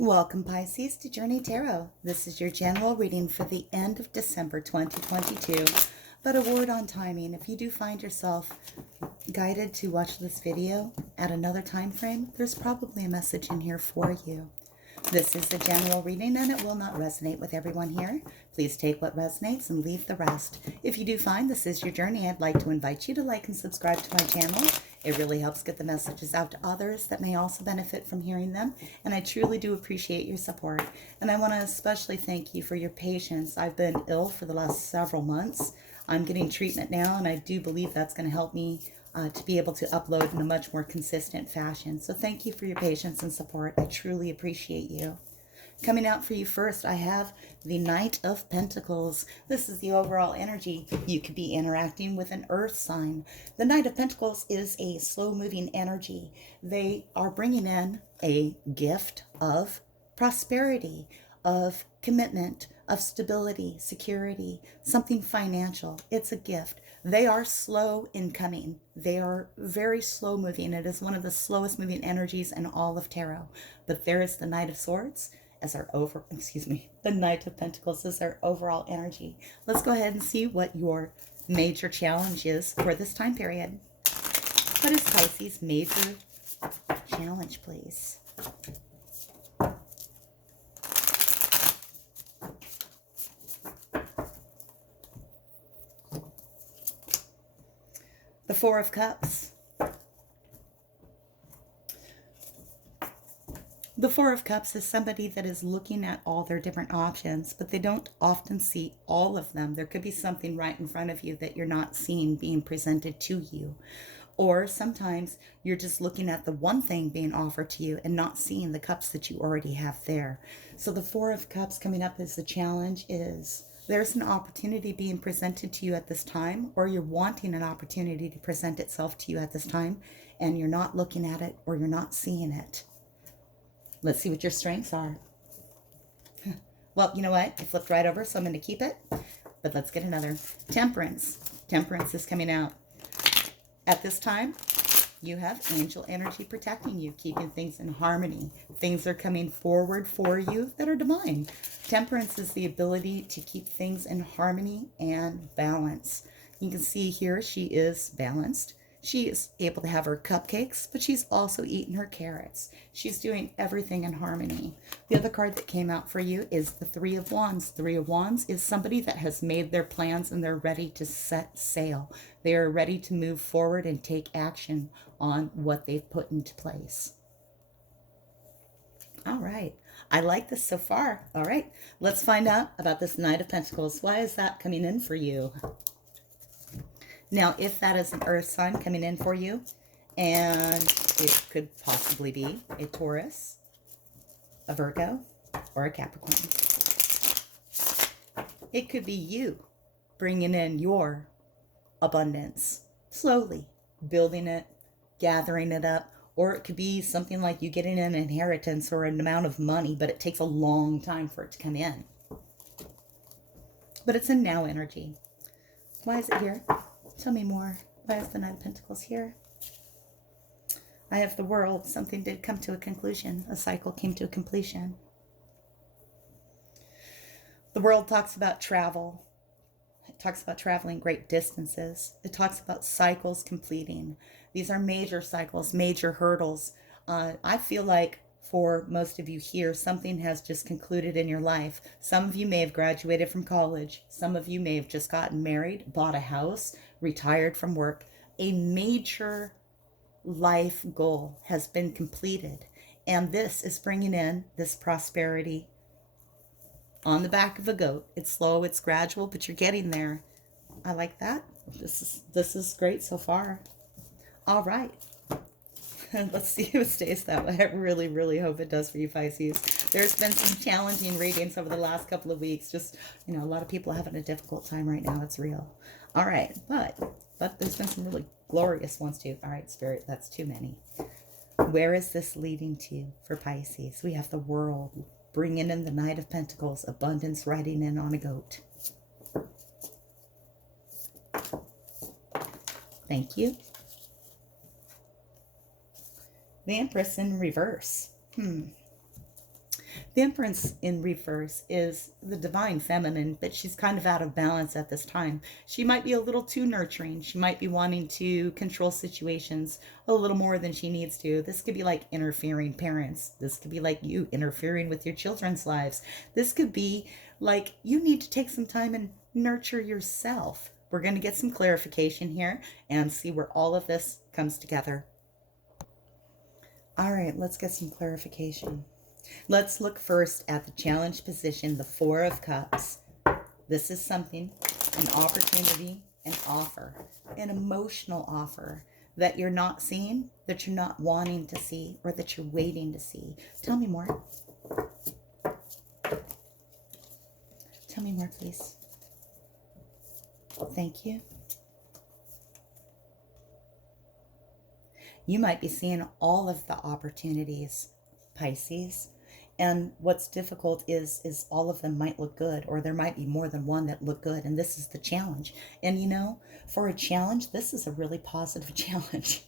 Welcome, Pisces, to Journey Tarot. This is your general reading for the end of December 2022. But a word on timing. If you do find yourself guided to watch this video at another time frame, there's probably a message in here for you. This is a general reading and it will not resonate with everyone here. Please take what resonates and leave the rest. If you do find this is your journey, I'd like to invite you to like and subscribe to my channel. It really helps get the messages out to others that may also benefit from hearing them. And I truly do appreciate your support. And I want to especially thank you for your patience. I've been ill for the last several months. I'm getting treatment now, and I do believe that's going to help me to be able to upload in a much more consistent fashion. So thank you for your patience and support. I truly appreciate you. Coming out for you first, I have the Knight of Pentacles. This is the overall energy. You could be interacting with an earth sign. The Knight of Pentacles is a slow-moving energy. They are bringing in a gift of prosperity, of commitment, of stability, security, something financial. It's a gift. They are slow in coming. They are very slow moving. It is one of the slowest moving energies in all of tarot. But there is the Knight of Swords as our the Knight of Pentacles is our overall energy. Let's go ahead and see what your major challenge is for this time period. What is Pisces' major challenge, please? The Four of Cups. The Four of Cups is somebody that is looking at all their different options, but they don't often see all of them. There could be something right in front of you that you're not seeing being presented to you. Or sometimes you're just looking at the one thing being offered to you and not seeing the cups that you already have there. So the Four of Cups coming up as the challenge is there's an opportunity being presented to you at this time, or you're wanting an opportunity to present itself to you at this time, and you're not looking at it or you're not seeing it. Let's see what your strengths are. Well, you know what? I flipped right over, so I'm going to keep it. But let's get another. Temperance. Temperance is coming out. At this time, you have angel energy protecting you, keeping things in harmony. Things are coming forward for you that are divine. Temperance is the ability to keep things in harmony and balance. You can see here she is balanced. She is able to have her cupcakes, but she's also eating her carrots. She's doing everything in harmony. The other card that came out for you is the Three of Wands. Three of Wands is somebody that has made their plans and they're ready to set sail. They are ready to move forward and take action on what they've put into place. All right. I like this so far. All right. Let's find out about this Knight of Pentacles. Why is that coming in for you? Now, if that is an earth sign coming in for you, and it could possibly be a Taurus, a Virgo, or a Capricorn. It could be you bringing in your abundance, slowly building it, gathering it up, or it could be something like you getting an inheritance or an amount of money, but it takes a long time for it to come in. But it's a now energy. Why is it here? Tell me more. Why is the Knight of Pentacles here? I have the World. Something did come to a conclusion. A cycle came to a completion. The World talks about travel. It talks about traveling great distances. It talks about cycles completing. These are major cycles, major hurdles. I feel like for most of you here, something has just concluded in your life. Some of you may have graduated from college. Some of you may have just gotten married, bought a house, retired from work. A major life goal has been completed. And this is bringing in this prosperity on the back of a goat. It's slow, it's gradual, but you're getting there. I like that. This is great so far. All right. Let's see if it stays that way. I really, really hope it does for you, Pisces. There's been some challenging readings over the last couple of weeks. Just, a lot of people are having a difficult time right now. It's real. All right. But there's been some really glorious ones too. All right, Spirit, that's too many. Where is this leading to for Pisces? We have the World bringing in the Knight of Pentacles, abundance riding in on a goat. Thank you. The Empress in reverse. The Empress in reverse is the divine feminine, but she's kind of out of balance at this time. She might be a little too nurturing. She might be wanting to control situations a little more than she needs to. This could be like interfering parents. This could be like you interfering with your children's lives. This could be like you need to take some time and nurture yourself. We're going to get some clarification here and see where all of this comes together. All right, let's get some clarification. Let's look first at the challenge position, the Four of Cups. This is something, an opportunity, an offer, an emotional offer that you're not seeing, that you're not wanting to see, or that you're waiting to see. Tell me more. Tell me more, please. Thank you. You might be seeing all of the opportunities, Pisces. And what's difficult is all of them might look good, or there might be more than one that look good. And this is the challenge. And you know, for a challenge, this is a really positive challenge.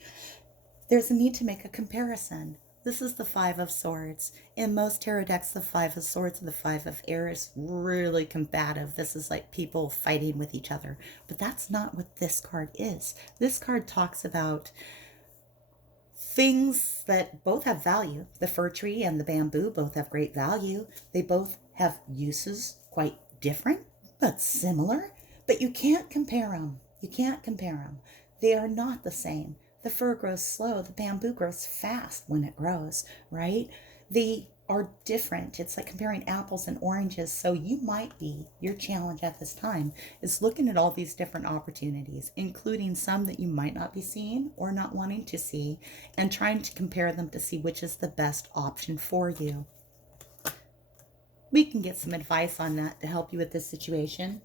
There's a need to make a comparison. This is the Five of Swords. In most tarot decks, the Five of Swords and the Five of Air is really combative. This is like people fighting with each other. But that's not what this card is. This card talks about things that both have value. The fir tree and the bamboo both have great value. They both have uses quite different, but similar. But you can't compare them. You can't compare them. They are not the same. The fir grows slow. The bamboo grows fast when it grows, right? They are different. It's like comparing apples and oranges. So you might be, your challenge at this time is looking at all these different opportunities, including some that you might not be seeing or not wanting to see, and trying to compare them to see which is the best option for you. We can get some advice on that to help you with this situation.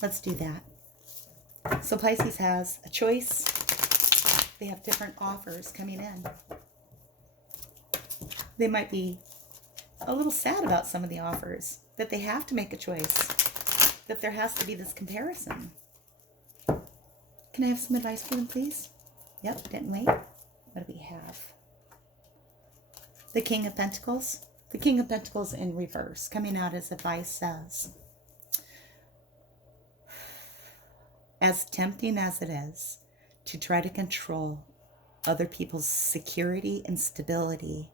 Let's do that. So Pisces has a choice. They have different offers coming in. They might be a little sad about some of the offers, that they have to make a choice, that there has to be this comparison. Can I have some advice for them, please? Yep, didn't wait. What do we have? The King of Pentacles. The King of Pentacles in reverse. Coming out as advice says, as tempting as it is to try to control other people's security and stability,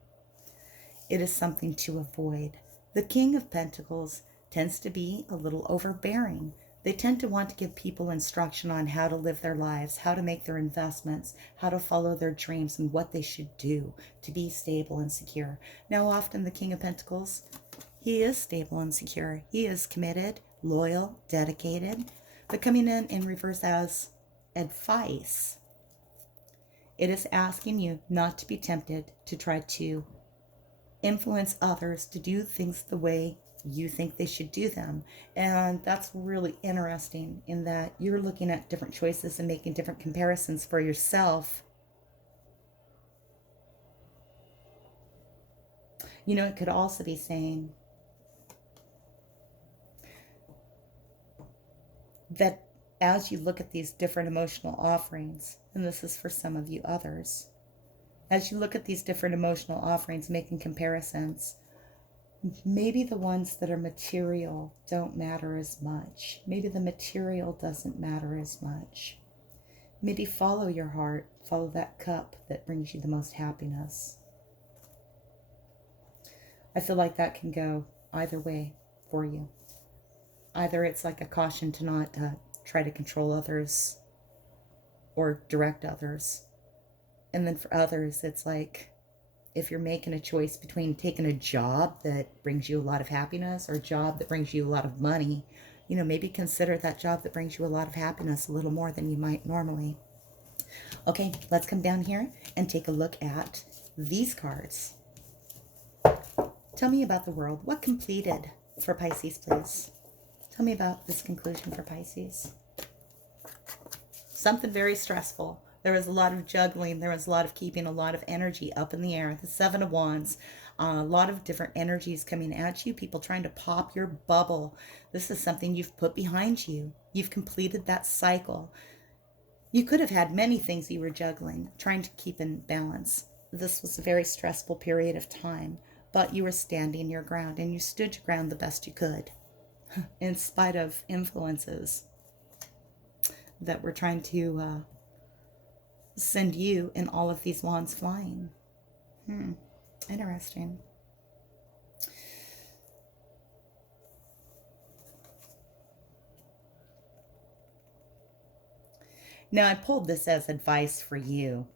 it is something to avoid. The King of Pentacles tends to be a little overbearing. They tend to want to give people instruction on how to live their lives, how to make their investments, how to follow their dreams, and what they should do to be stable and secure. Now, often the King of Pentacles, he is stable and secure. He is committed, loyal, dedicated. But coming in reverse as advice, it is asking you not to be tempted to try to influence others to do things the way you think they should do them. And that's really interesting in that you're looking at different choices and making different comparisons for yourself. You know, it could also be saying that as you look at these different emotional offerings, and this is for some of you others, as you look at these different emotional offerings, making comparisons, maybe the ones that are material don't matter as much. Maybe the material doesn't matter as much. Maybe follow your heart, follow that cup that brings you the most happiness. I feel like that can go either way for you. Either it's like a caution to not try to control others or direct others. And then for others, it's like if you're making a choice between taking a job that brings you a lot of happiness or a job that brings you a lot of money, you know, maybe consider that job that brings you a lot of happiness a little more than you might normally. Okay, let's come down here and take a look at these cards. Tell me about the world. What completed for Pisces, please? Tell me about this conclusion for Pisces. Something very stressful. There was a lot of juggling. There was a lot of keeping a lot of energy up in the air. The Seven of Wands, a lot of different energies coming at you. People trying to pop your bubble. This is something you've put behind you. You've completed that cycle. You could have had many things you were juggling, trying to keep in balance. This was a very stressful period of time. but you were standing your ground and you stood your ground the best you could in spite of influences that were trying to send you and all of these wands flying. Interesting. Now, I pulled this as advice for you,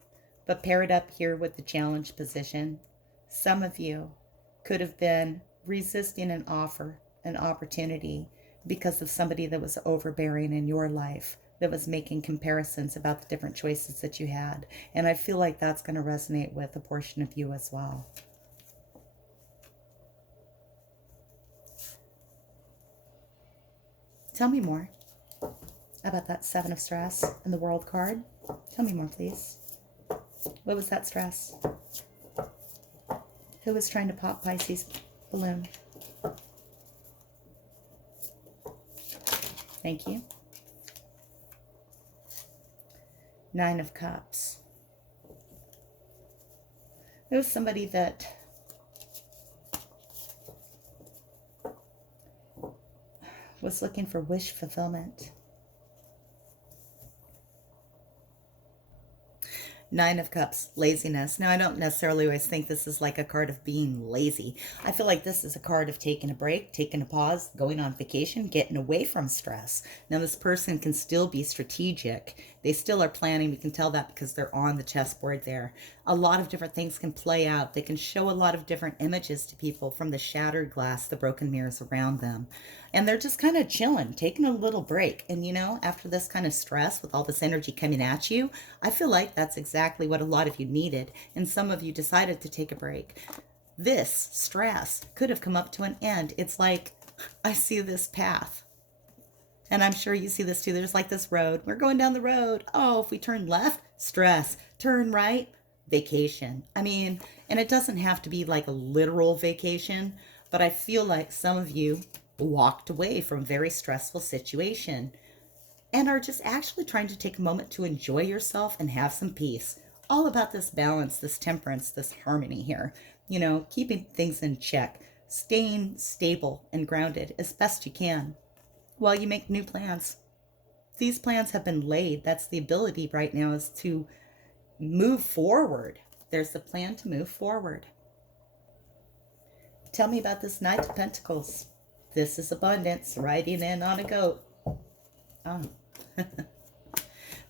but pair it up here with the challenge position. Some of you could have been resisting an offer, an opportunity, because of somebody that was overbearing in your life, that was making comparisons about the different choices that you had. And I feel like that's going to resonate with a portion of you as well. Tell me more about that Seven of Stress and the World card. Tell me more, please. What was that stress? Who was trying to pop Pisces balloon? Thank you. Nine of Cups. There was somebody that was looking for wish fulfillment. Nine of Cups, laziness. Now, I don't necessarily always think this is like a card of being lazy. I feel like this is a card of taking a break, taking a pause, going on vacation, getting away from stress. Now, this person can still be strategic. They still are planning. We can tell that because they're on the chessboard there. A lot of different things can play out. They can show a lot of different images to people from the shattered glass, the broken mirrors around them. And they're just kind of chilling, taking a little break. And, you know, after this kind of stress with all this energy coming at you, I feel like that's exactly what a lot of you needed. And some of you decided to take a break. This stress could have come up to an end. It's like, I see this path. And I'm sure you see this too. There's like this road. We're going down the road. Oh, if we turn left, stress. Turn right, vacation. I mean, and it doesn't have to be like a literal vacation, but I feel like some of you walked away from a very stressful situation and are just actually trying to take a moment to enjoy yourself and have some peace. All about this balance, this temperance, this harmony here. You know, keeping things in check, staying stable and grounded as best you can while you make new plans. These plans have been laid. That's the ability right now, is to move forward. There's the plan to move forward. Tell me about this Knight of Pentacles. This is abundance, riding in on a goat. Oh.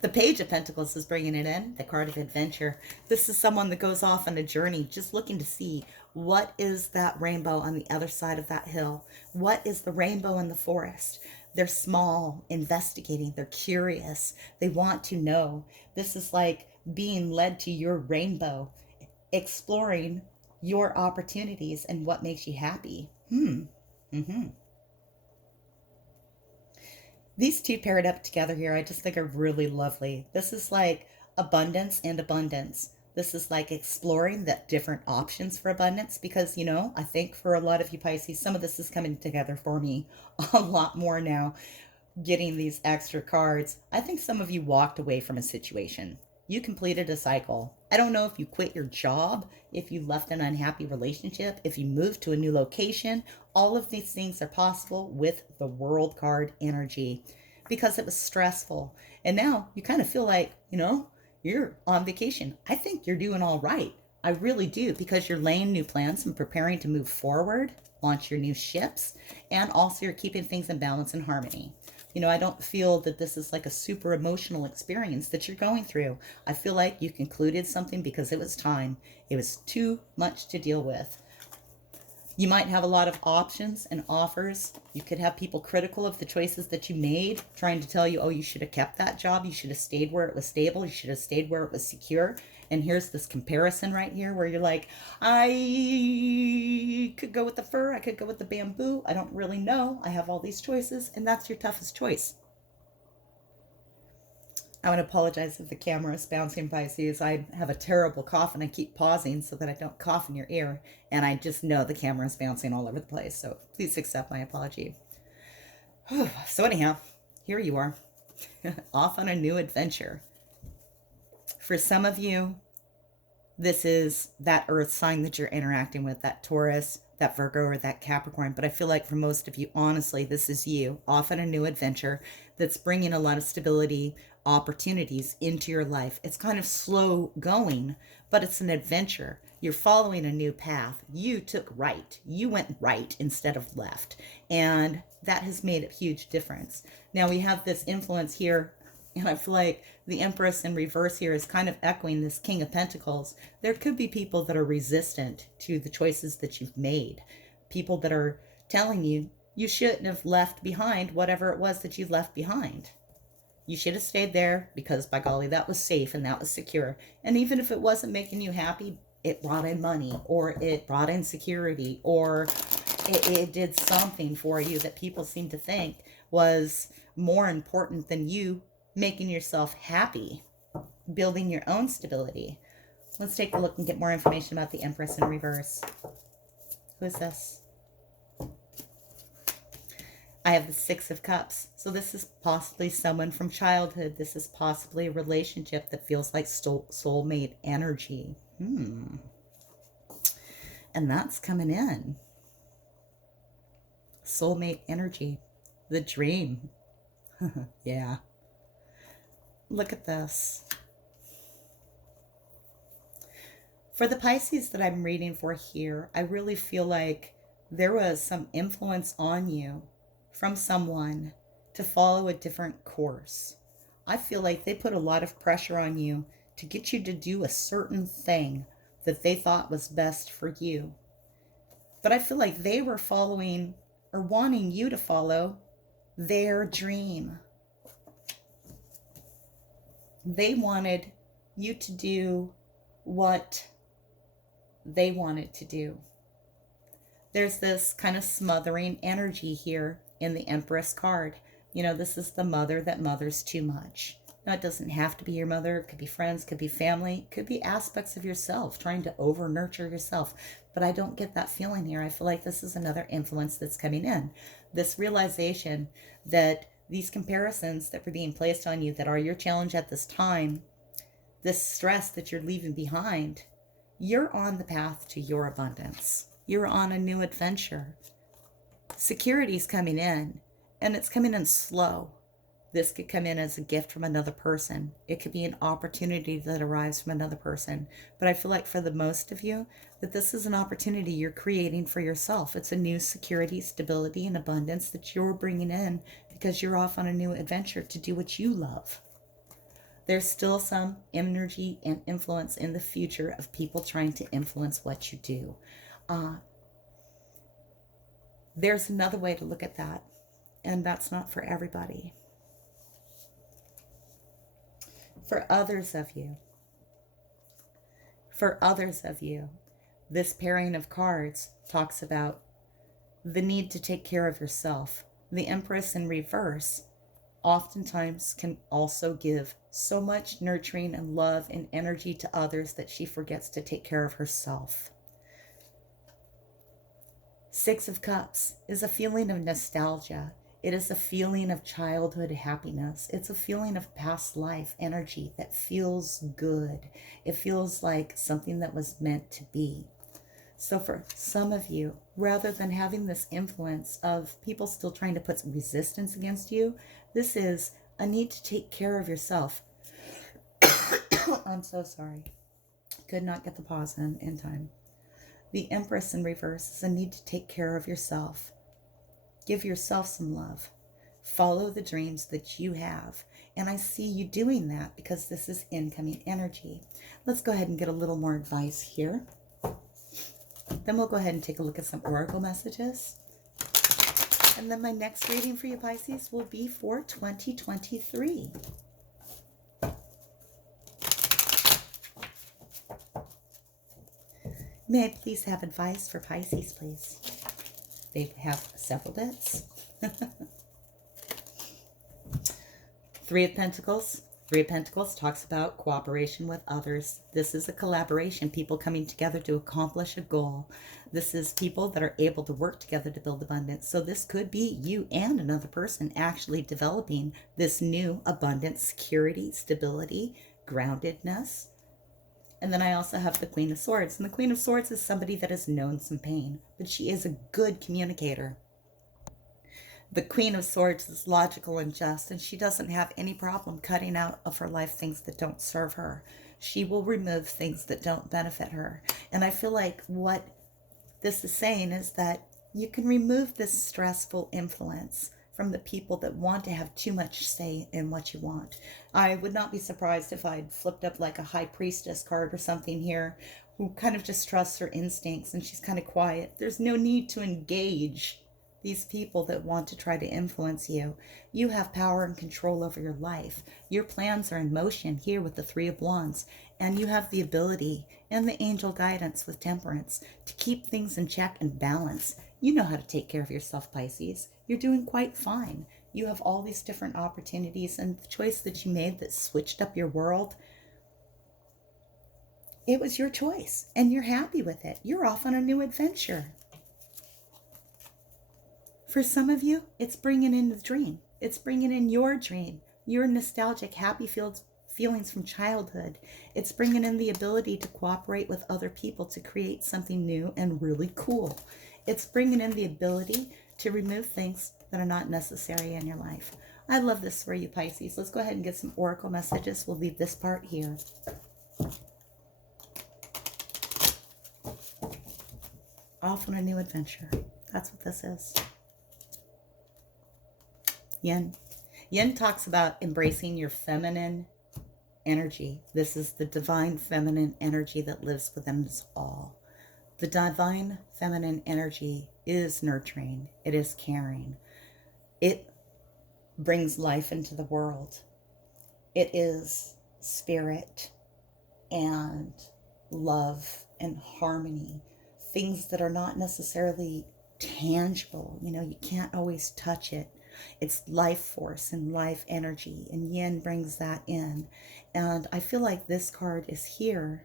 The Page of Pentacles is bringing it in, the card of adventure. This is someone that goes off on a journey, just looking to see what is that rainbow on the other side of that hill. What is the rainbow in the forest? They're small, investigating, they're curious. They want to know. This is like being led to your rainbow, exploring your opportunities and what makes you happy. These two paired up together here, I just think are really lovely. This is like abundance and abundance. This is like exploring the different options for abundance because, you know, I think for a lot of you Pisces, some of this is coming together for me a lot more now, getting these extra cards. I think some of you walked away from a situation. You completed a cycle. I don't know if you quit your job, if you left an unhappy relationship, if you moved to a new location. All of these things are possible with the World card energy because it was stressful. And now you kind of feel like, you know, you're on vacation. I think you're doing all right. I really do, because you're laying new plans and preparing to move forward, launch your new ships, and also you're keeping things in balance and harmony. You know, I don't feel that this is like a super emotional experience that you're going through. I feel like you concluded something because it was time. It was too much to deal with. You might have a lot of options and offers. You could have people critical of the choices that you made, trying to tell you, oh, you should have kept that job. You should have stayed where it was stable. You should have stayed where it was secure. And here's this comparison right here where you're like, I could go with the fur. I could go with the bamboo. I don't really know. I have all these choices, and that's your toughest choice. I want to apologize if the camera is bouncing, Pisces. I have a terrible cough and I keep pausing so that I don't cough in your ear. And I just know the camera is bouncing all over the place. So please accept my apology. So anyhow, here you are, off on a new adventure. For some of you, This is that earth sign that you're interacting with, that Taurus, that Virgo, or that Capricorn. But I feel like for most of you, honestly, this is you off on a new adventure that's bringing a lot of stability, opportunities into your life. It's kind of slow going, but it's an adventure. You're following a new path. You took right. You went right instead of left. And that has made a huge difference. Now we have this influence here, and I feel like the Empress in reverse here is kind of echoing this King of Pentacles. There could be people that are resistant to the choices that you've made. People that are telling you you shouldn't have left behind whatever it was that you left behind. You should have stayed there because, by golly, that was safe and that was secure. And even if it wasn't making you happy, it brought in money, or it brought in security, or it did something for you that people seem to think was more important than you making yourself happy, building your own stability. Let's take a look and get more information about the Empress in reverse. Who is this? I have the Six of Cups. So this is possibly someone from childhood. This is possibly a relationship that feels like soulmate energy. And that's coming in. Soulmate energy. The dream. Yeah. Look at this. For the Pisces that I'm reading for here, I really feel like there was some influence on you from someone to follow a different course. I feel like they put a lot of pressure on you to get you to do a certain thing that they thought was best for you. But I feel like they were following or wanting you to follow their dream. They wanted you to do what they wanted to do. There's this kind of smothering energy here in the Empress card. You know, this is the mother that mothers too much. Now, it doesn't have to be your mother. It could be friends, could be family, could be aspects of yourself, trying to over nurture yourself. But I don't get that feeling here. I feel like this is another influence that's coming in. This realization that these comparisons that were being placed on you that are your challenge at this time, this stress that you're leaving behind, you're on the path to your abundance. You're on a new adventure. Security's coming in, and it's coming in slow. This could come in as a gift from another person. It could be an opportunity that arrives from another person. But I feel like for the most of you, that this is an opportunity you're creating for yourself. It's a new security, stability, and abundance that you're bringing in because you're off on a new adventure to do what you love. There's still some energy and influence in the future of people trying to influence what you do. There's another way to look at that, and that's not for everybody. For others of you, this pairing of cards talks about the need to take care of yourself. The Empress in reverse oftentimes can also give so much nurturing and love and energy to others that she forgets to take care of herself. Six of Cups is a feeling of nostalgia. It is a feeling of childhood happiness. It's a feeling of past life energy that feels good. It feels like something that was meant to be. So for some of you, rather than having this influence of people still trying to put some resistance against you, this is a need to take care of yourself. I'm so sorry. Could not get the pause in time. The Empress in reverse is a need to take care of yourself. Give yourself some love. Follow the dreams that you have. And I see you doing that because this is incoming energy. Let's go ahead and get a little more advice here. Then we'll go ahead and take a look at some oracle messages. And then my next reading for you, Pisces, will be for 2023. May I please have advice for Pisces, please? They have several bits. Three of Pentacles. Three of Pentacles talks about cooperation with others. This is a collaboration, people coming together to accomplish a goal. This is people that are able to work together to build abundance. So this could be you and another person actually developing this new abundance, security, stability, groundedness, And then I also have the Queen of Swords. And the Queen of Swords is somebody that has known some pain, but she is a good communicator. The Queen of Swords is logical and just, and she doesn't have any problem cutting out of her life things that don't serve her. She will remove things that don't benefit her. And I feel like what this is saying is that you can remove this stressful influence from the people that want to have too much say in what you want. I would not be surprised if I'd flipped up like a high priestess card or something here, who kind of just trusts her instincts and she's kind of quiet. There's no need to engage these people that want to try to influence you. You have power and control over your life. Your plans are in motion here with the Three of Wands, and you have the ability and the angel guidance with Temperance to keep things in check and balance. You know how to take care of yourself, Pisces. You're doing quite fine. You have all these different opportunities, and the choice that you made that switched up your world, it was your choice, and you're happy with it. You're off on a new adventure. For some of you, it's bringing in the dream. It's bringing in your dream, your nostalgic, happy feelings from childhood. It's bringing in the ability to cooperate with other people to create something new and really cool. It's bringing in the ability to remove things that are not necessary in your life. I love this for you, Pisces. Let's go ahead and get some oracle messages. We'll leave this part here. Off on a new adventure. That's what this is. Yin. Yin talks about embracing your feminine energy. This is the divine feminine energy that lives within us all. The divine feminine energy is nurturing. It is caring. It brings life into the world. It is spirit and love and harmony. Things that are not necessarily tangible. You know, you can't always touch it. It's life force and life energy, and Yin brings that in. And I feel like this card is here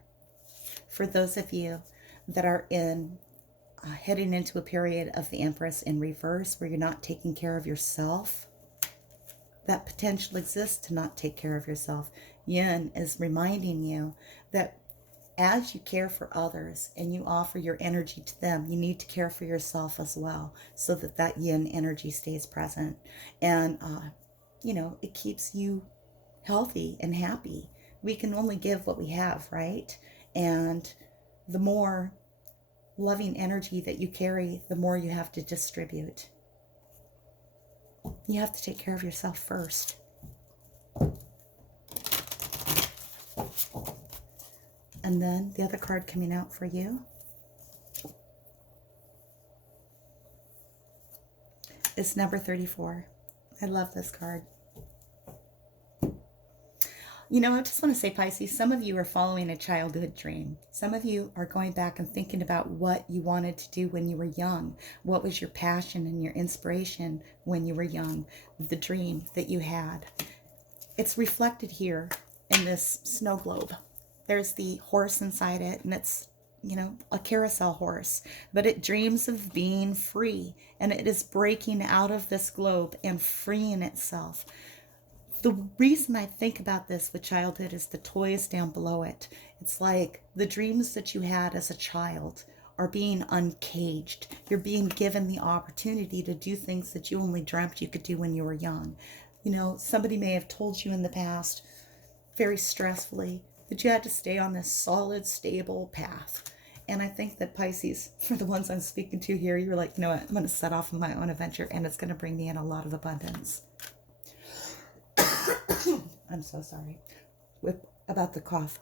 for those of you that are heading into a period of the Empress in reverse, where you're not taking care of yourself. That potential exists to not take care of yourself. Yin is reminding you that as you care for others and you offer your energy to them, you need to care for yourself as well, so that that Yin energy stays present. And, you know, it keeps you healthy and happy. We can only give what we have, right? And the more loving energy that you carry, the more you have to distribute. You have to take care of yourself first. And then the other card coming out for you is number 34. I love this card. You know, I just want to say, Pisces, some of you are following a childhood dream. Some of you are going back and thinking about what you wanted to do when you were young. What was your passion and your inspiration when you were young? The dream that you had. It's reflected here in this snow globe. There's the horse inside it, and it's, you know, a carousel horse, but it dreams of being free, and it is breaking out of this globe and freeing itself. The reason I think about this with childhood is the toys down below it. It's like the dreams that you had as a child are being uncaged. You're being given the opportunity to do things that you only dreamt you could do when you were young. You know, somebody may have told you in the past, very stressfully, that you had to stay on this solid, stable path. And I think that, Pisces, for the ones I'm speaking to here, you're like, you know what, I'm going to set off on my own adventure, and it's going to bring me in a lot of abundance. I'm so sorry about the cough.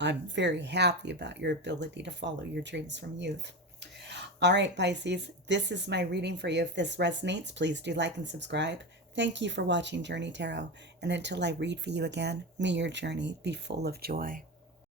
I'm very happy about your ability to follow your dreams from youth. All right, Pisces, this is my reading for you. If this resonates, please do like and subscribe. Thank you for watching Journey Tarot. And until I read for you again, may your journey be full of joy.